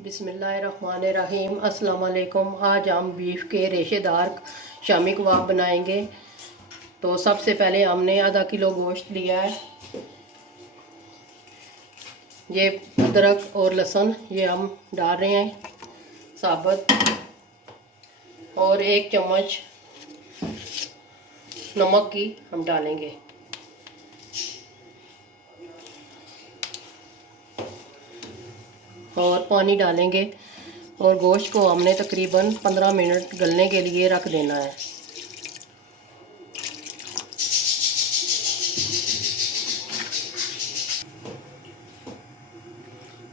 बिस्मिल्लाहिर्रहमानिर्रहीम। अस्सलाम वालेकुम। आज हम बीफ के रेशेदार शामी कबाब बनाएंगे। तो सबसे पहले हमने आधा किलो गोश्त लिया है। ये अदरक और लहसुन ये हम डाल रहे हैं साबुत, और 1 चम्मच नमक की हम डालेंगे। और पानी डालेंगे और गोश्त को हमने तकरीबन 15 मिनट गलने के लिए रख देना है।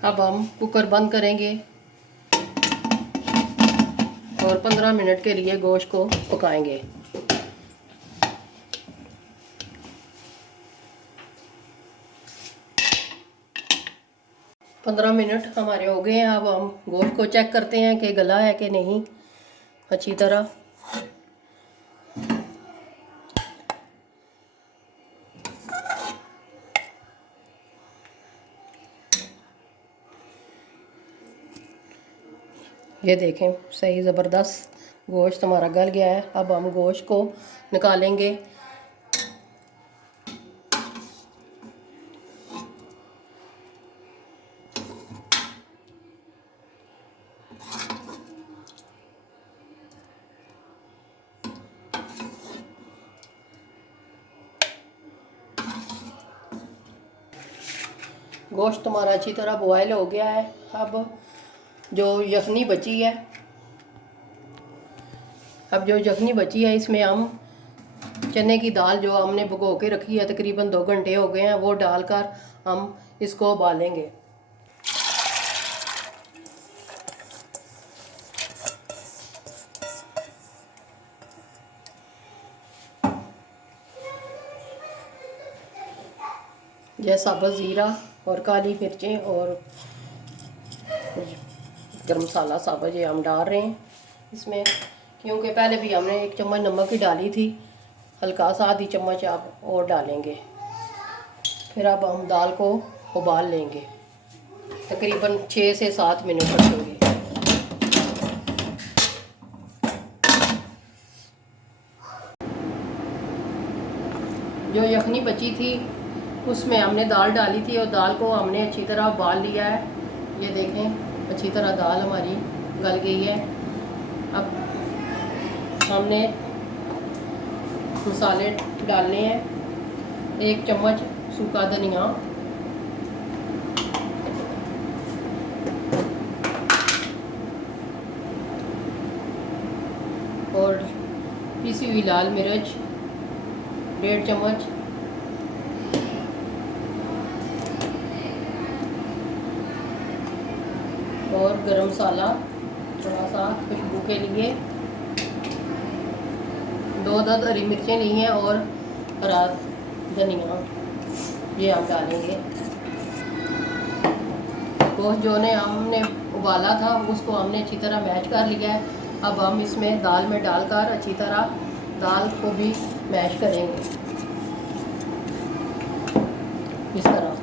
अब हम कुकर बंद करेंगे और 15 मिनट के लिए गोश्त को पकाएंगे। पंद्रह मिनट हमारे हो गए हैं। अब हम गोश्त को चेक करते हैं कि गला है कि नहीं अच्छी तरह। ये देखें, सही ज़बरदस्त गोश्त हमारा गल गया है। अब हम गोश्त को निकालेंगे। गोश्त हमारा अच्छी तरह बॉयल हो गया है। अब जो यखनी बची है इसमें हम चने की दाल जो हमने भिगो के रखी है, तकरीबन 2 घंटे हो गए हैं, वो डालकर हम इसको उबालेंगे। यह साबुत ज़ीरा और काली मिर्चें और गरम मसाला साबुत ये हम डाल रहे हैं इसमें, क्योंकि पहले भी हमने 1 चम्मच नमक की डाली थी। हल्का सा आधी चम्मच आप और डालेंगे। फिर अब हम दाल को उबाल लेंगे, तकरीबन 6 से 7 मिनट रखेंगे। जो यखनी बची थी उसमें हमने दाल डाली थी और दाल को हमने अच्छी तरह उबाल लिया है। ये देखें, अच्छी तरह दाल हमारी गल गई है। अब हमने मसाले डालने हैं। 1 चम्मच सूखा धनिया, और पिसी हुई लाल मिर्च 1.5 चम्मच, और गरम मसाला थोड़ा सा खुशबू के लिए। 2 हरी मिर्चें ली हैं और हरा धनिया ये हम डालेंगे। गोश्त जो ने हमने उबाला था उसको हमने अच्छी तरह मैश कर लिया है। अब हम इसमें दाल में डालकर अच्छी तरह दाल को भी मैश करेंगे इस तरह।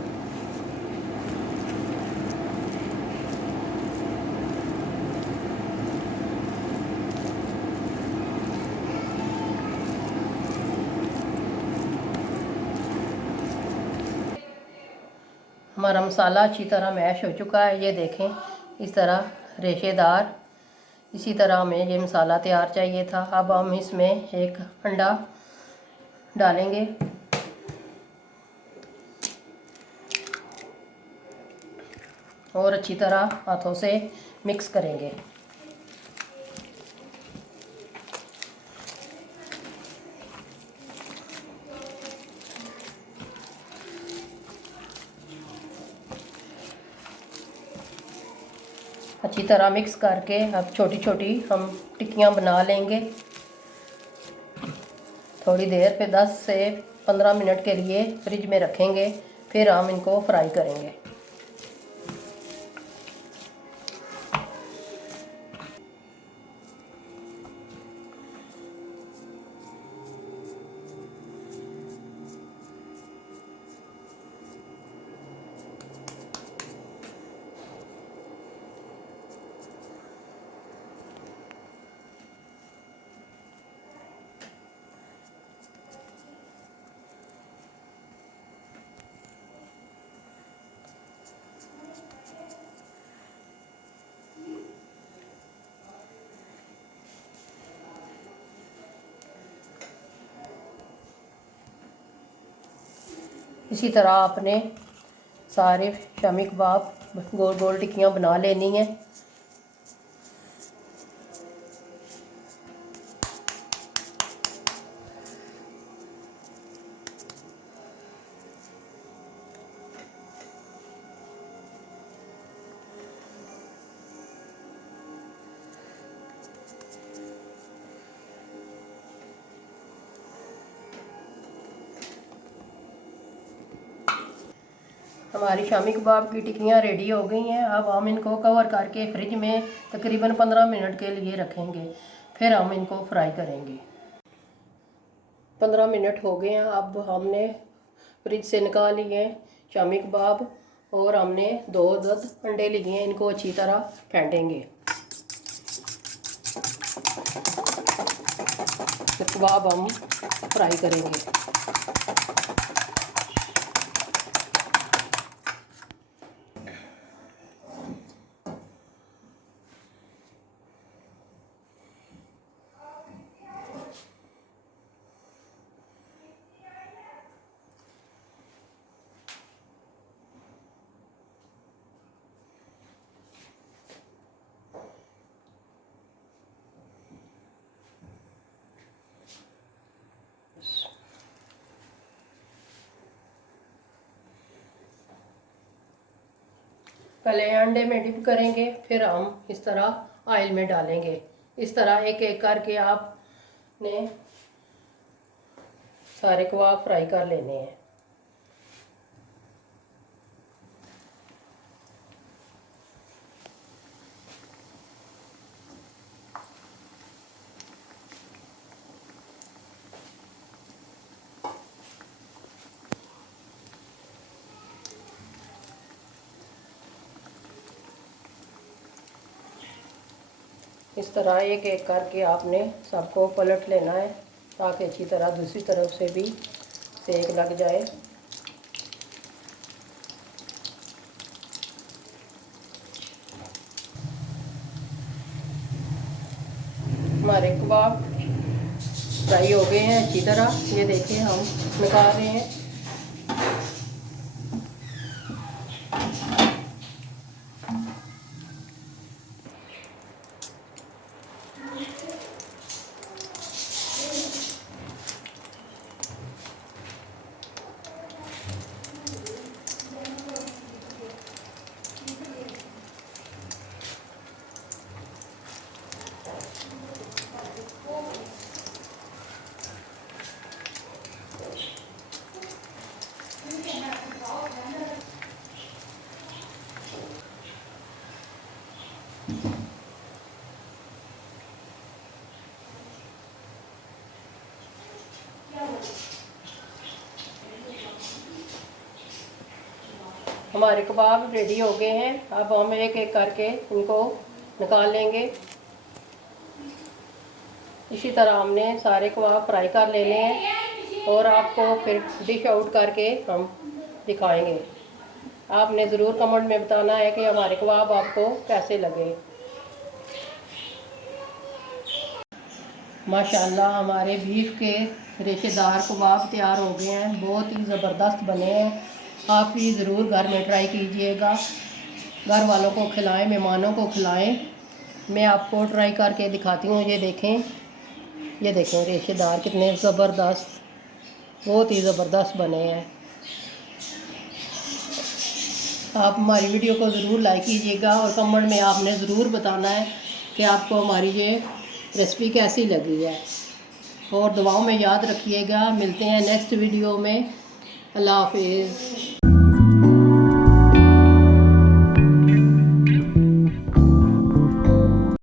हमारा मसाला अच्छी तरह मैश हो चुका है। ये देखें, इस तरह रेशेदार, इसी तरह हमें ये मसाला तैयार चाहिए था। अब हम इसमें 1 अंडा डालेंगे और अच्छी तरह हाथों से मिक्स करेंगे। अच्छी तरह मिक्स करके अब छोटी छोटी हम टिक्कियाँ बना लेंगे। थोड़ी देर पे 10 से 15 मिनट के लिए फ्रिज में रखेंगे, फिर हम इनको फ्राई करेंगे। इसी तरह आपने सारे शामी कबाब गोल गोल टिक्कियाँ बना लेनी है। हमारी शामी कबाब की टिक्कियाँ रेडी हो गई हैं। अब हम इनको कवर करके फ्रिज में तकरीबन 15 मिनट के लिए रखेंगे, फिर हम इनको फ्राई करेंगे। 15 मिनट हो गए हैं। अब हमने फ्रिज से निकाल लिए हैं शामी कबाब और हमने 2 अंडे लिए हैं। इनको अच्छी तरह फेंटेंगे। कबाब हम फ्राई करेंगे। पहले अंडे में डिप करेंगे, फिर हम इस तरह ऑयल में डालेंगे। इस तरह एक एक करके आपने सारे कबाब फ्राई कर लेने हैं। इस तरह एक एक करके आपने सबको पलट लेना है ताकि अच्छी तरह दूसरी तरफ से भी सेक लग जाए। हमारे कबाब फ्राई हो गए हैं अच्छी तरह। ये देखिए हम निकाल रहे हैं। हमारे कबाब रेडी हो गए हैं। अब हम एक एक करके इनको निकाल लेंगे। इसी तरह हमने सारे कबाब फ्राई कर लेने हैं और आपको फिर डिश आउट करके हम दिखाएंगे। आपने ज़रूर कमेंट में बताना है कि हमारे कबाब आपको कैसे लगे। माशाल्लाह हमारे बीफ के रेशेदार कबाब तैयार हो गए हैं। बहुत ही ज़बरदस्त बने हैं। आप भी ज़रूर घर में ट्राई कीजिएगा। घर वालों को खिलाएं, मेहमानों को खिलाएं। मैं आपको ट्राई करके दिखाती हूँ। ये देखें रेशेदार कितने ज़बरदस्त, बहुत ही ज़बरदस्त बने हैं। आप हमारी वीडियो को ज़रूर लाइक कीजिएगा और कमेंट में आपने ज़रूर बताना है कि आपको हमारी ये रेसिपी कैसी लगी है। और दुआओं में याद रखिएगा। मिलते हैं नेक्स्ट वीडियो में। अल्लाह हाफिज़।